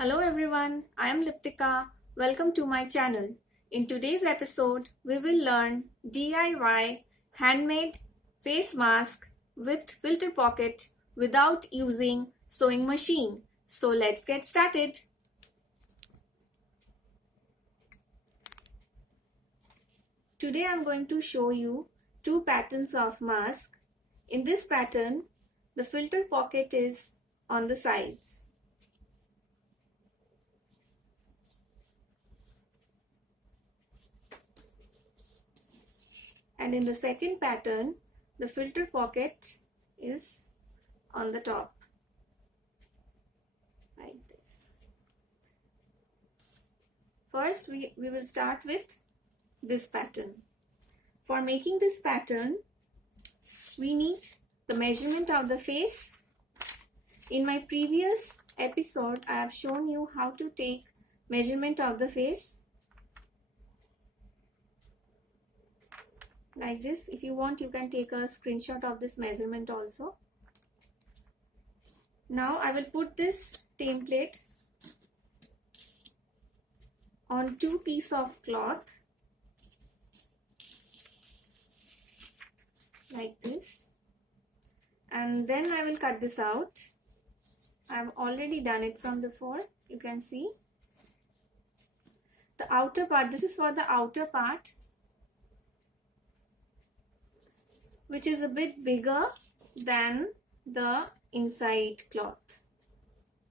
Hello everyone, I am Liptika. Welcome to my channel. In today's episode, we will learn DIY handmade face mask with filter pocket without using sewing machine. So let's get started. Today I am going to show you two patterns of mask. In this pattern, the filter pocket is on the sides. And in the second pattern, the filter pocket is on the top, like this. First, we will start with this pattern. For making this pattern, we need the measurement of the face. In my previous episode, I have shown you how to take measurement of the face. Like this. If you want, you can take a screenshot of this measurement also. Now I will put this template on two pieces of cloth like this, and then I will cut this out. I have already done it from before. You can see the outer part. This is for the outer part, which is a bit bigger than the inside cloth.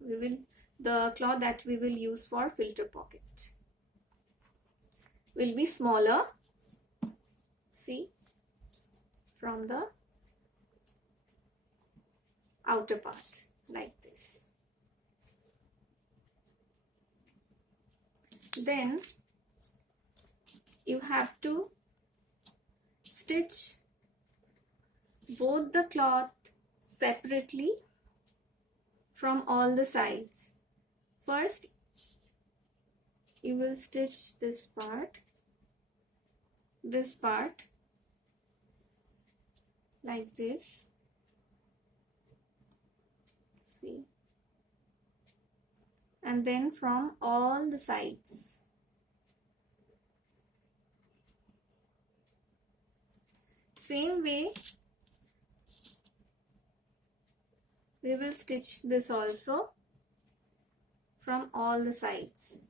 The cloth that we will use for filter pocket will be smaller. See, from the outer part, like this. Then you have to stitch both the cloth separately from all the sides. First, you will stitch this part, like this. See, and then from all the sides. Same way, we will stitch this also from all the sides.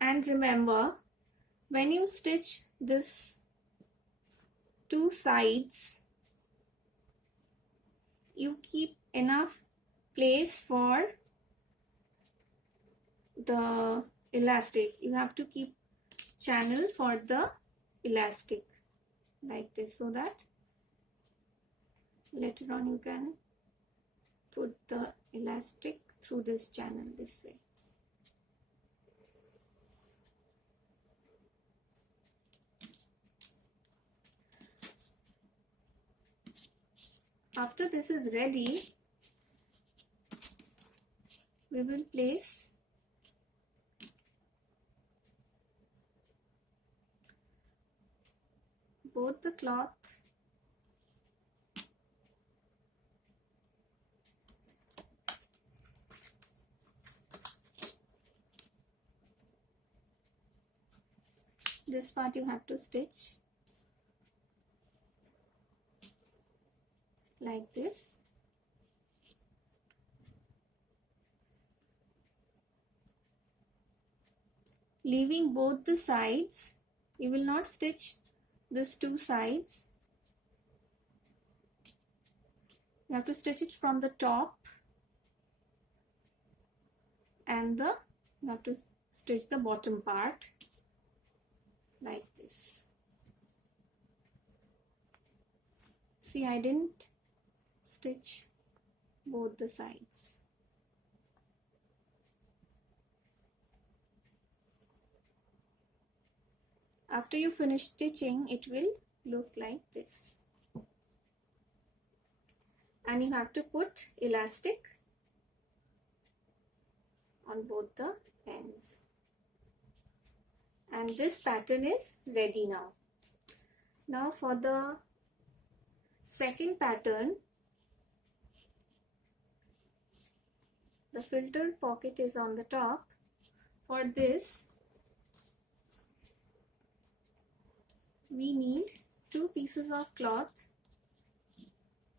And remember, when you stitch this two sides, you keep enough place for the elastic. You have to keep channel for the elastic like this, so that later on you can put the elastic through this channel this way. After this is ready, we will place both the cloth this part you have to stitch like this. Leaving both the sides, you will not stitch these two sides. You have to stitch it from the top, and you have to stitch the bottom part like this. See, I didn't stitch both the sides. After you finish stitching, it will look like this. And you have to put elastic on both the ends. And this pattern is ready now. Now for the second pattern, the filter pocket is on the top. For this, we need 2 pieces of cloth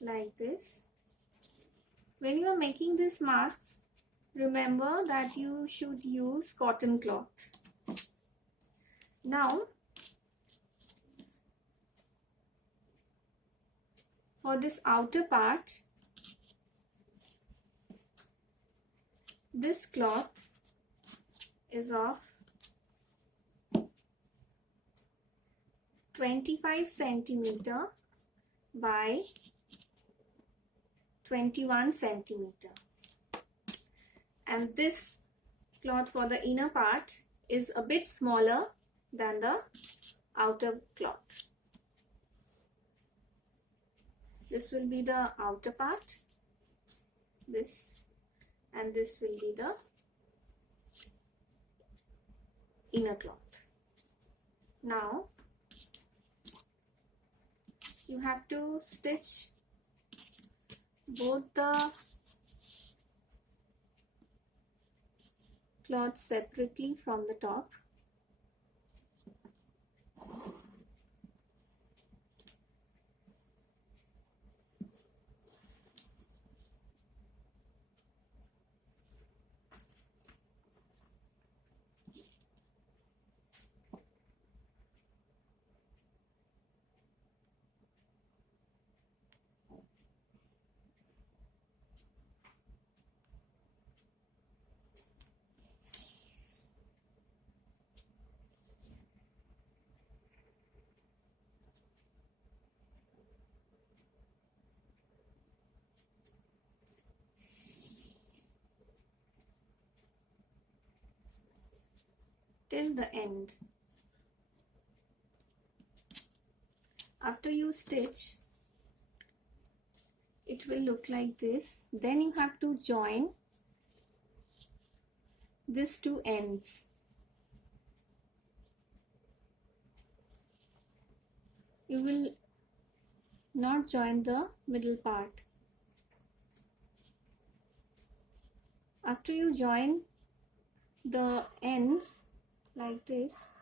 like this. When you are making these masks, remember that you should use cotton cloth. Now, for this outer part, this cloth is of 25 centimeter by 21 centimeter, and this cloth for the inner part is a bit smaller than the outer cloth. This will be the outer part, this, and this will be the inner cloth. Now you have to stitch both the cloths separately from the top. Till the end. After you stitch, it will look like this. Then you have to join these 2 ends. You will not join the middle part. After you join the ends like this,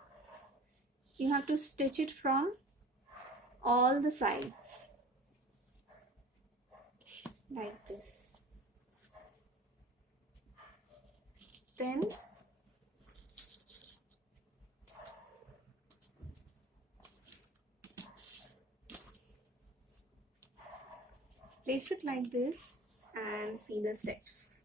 you have to stitch it from all the sides like this. Then place it like this and see the steps.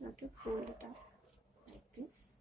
You have to fold it up like this.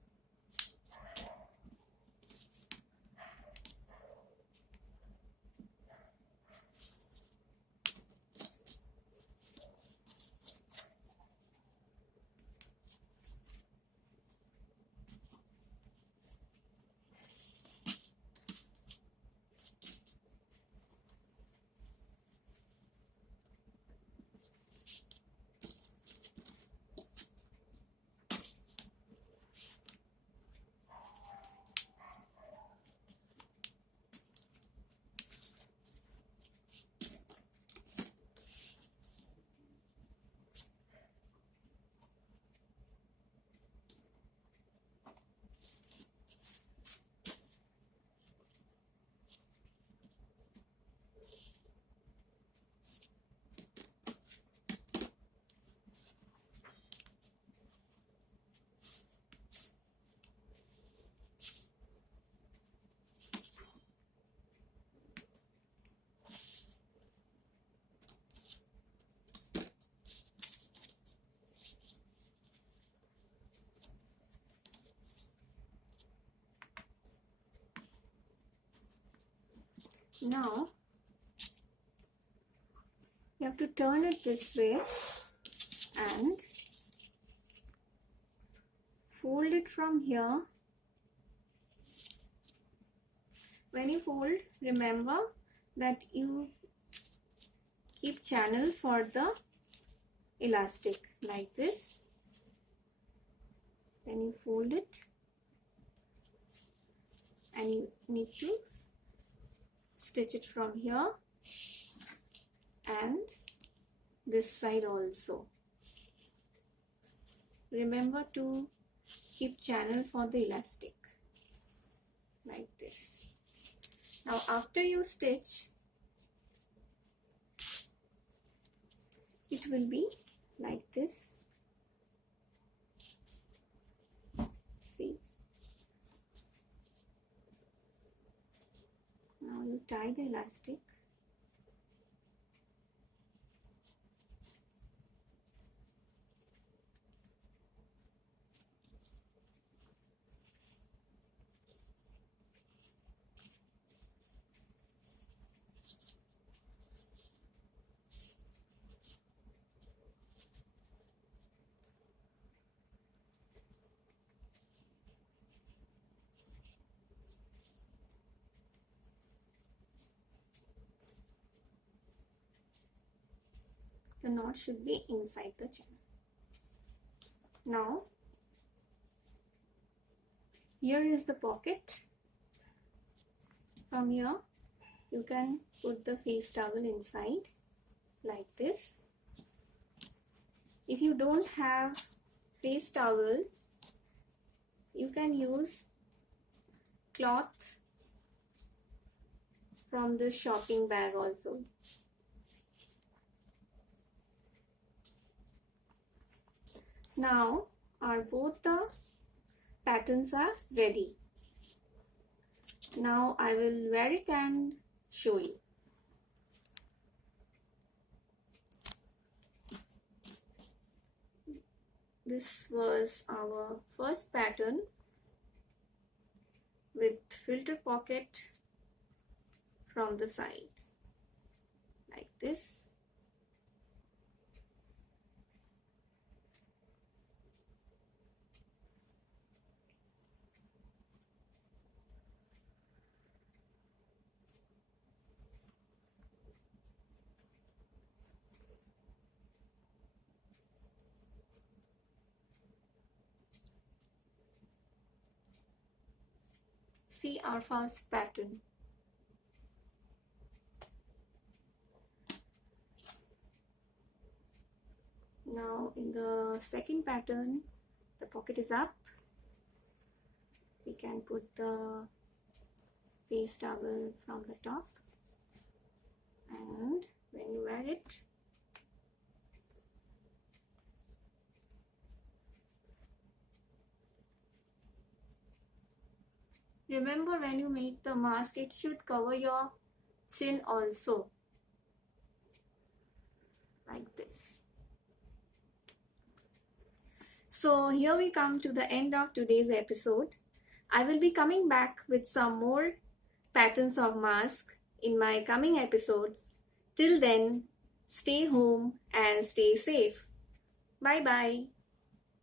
Now you have to turn it this way and fold it from here. When you fold, remember that you keep channel for the elastic like this. Then you fold it and you need to stitch it from here and this side also. Remember to keep channel for the elastic like this. Now after you stitch, it will be like this. See, now you tie the elastic. The knot should be inside the chain. Now, here is the pocket. From here, you can put the face towel inside like this. If you don't have face towel, you can use cloth from the shopping bag also. Now both the patterns are ready. Now I will wear it and show you. This was our first pattern with filter pocket from the sides like this. See our first pattern. Now in the second pattern, the pocket is up. We can put the face towel from the top, and when you wear it, remember when you make the mask, it should cover your chin also, like this. So here we come to the end of today's episode. I will be coming back with some more patterns of mask in my coming episodes. Till then, stay home and stay safe. Bye bye.